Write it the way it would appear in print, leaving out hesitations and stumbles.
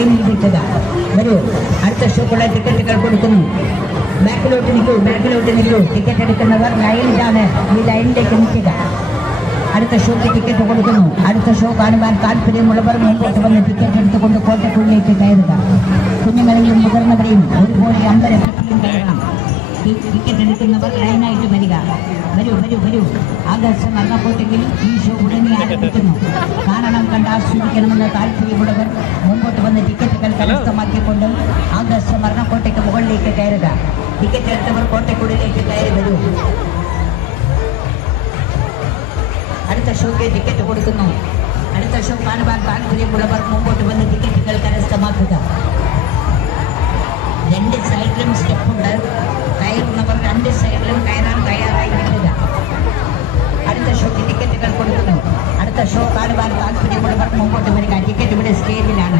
ലൈനിൽ നിൽക്കുക. വരൂ, അടുത്ത ഷോക്കുള്ള ടിക്കറ്റുകൾ കൊടുക്കുന്നു. ബാക്കിലോട്ട് നിൽക്കൂ, ബാക്കിലോട്ട് നിൽക്കൂ. ടിക്കറ്റ് എടുക്കുന്നവർ ലൈനിലാണ്, ഈ ലൈനിലേക്ക് നിൽക്കുക. അടുത്ത ഷോക്ക് ടിക്കറ്റ് കൊടുക്കുന്നു. അടുത്ത ഷോ കാണുവാൻ താല്പര്യമുള്ളവർ മുമ്പോട്ട് വന്ന് ടിക്കറ്റ് എടുത്തുകൊണ്ട് കോട്ടക്കുള്ളിലേക്ക് കയറുക. കുഞ്ഞുങ്ങളെയും മുതിർന്നവരെയും ഒരുപോലെ അമ്പലത്തിലും കയറണം. ടിക്കറ്റ് എടുക്കുന്നവർ ലൈനായിട്ട് വരിക. വരൂ വരൂ വരൂ. ആകാശ മരണക്കോട്ടെങ്കിൽ ഈ ഷോ ഉടനെ ആരംഭിക്കുന്നു. കാണണം, കണ്ട് ആസ്വദിക്കണമെന്ന് താല്പര്യമുള്ളവർ മുമ്പോട്ട് വന്ന് ടിക്കറ്റുകൾ കരസ്ഥമാക്കിക്കൊണ്ട് ആകാശ മരണക്കോട്ടയ്ക്ക് മുകളിലേക്ക് കയറുക. ടിക്കറ്റ് എടുത്തവർ കോട്ടയ്ക്കുള്ളിലേക്ക് കയറി വരൂ. അടുത്ത ഷോയ്ക്ക് ടിക്കറ്റ് കൊടുക്കുന്നു. അടുത്ത ഷോ കാണുവാൻ താല്പര്യമുള്ളവർ മുമ്പോട്ട് വന്ന് ടിക്കറ്റുകൾ കരസ്ഥമാക്കുക. രണ്ട് സൈഡിലും സ്റ്റെപ്പുണ്ട്. കയറുന്നവർ രണ്ട് സൈഡിലും കയറാൻ തയ്യാറായി നിൽക്കുക. അടുത്ത ഷോയ്ക്ക് ടിക്കറ്റുകൾ കൊടുക്കുന്നു. അടുത്ത ഷോ കാണുവാൻ താല്പര്യമുള്ളവർ മുമ്പോട്ട് വരിക. ടിക്കറ്റ് ഇവിടെ സ്റ്റേജിലാണ്.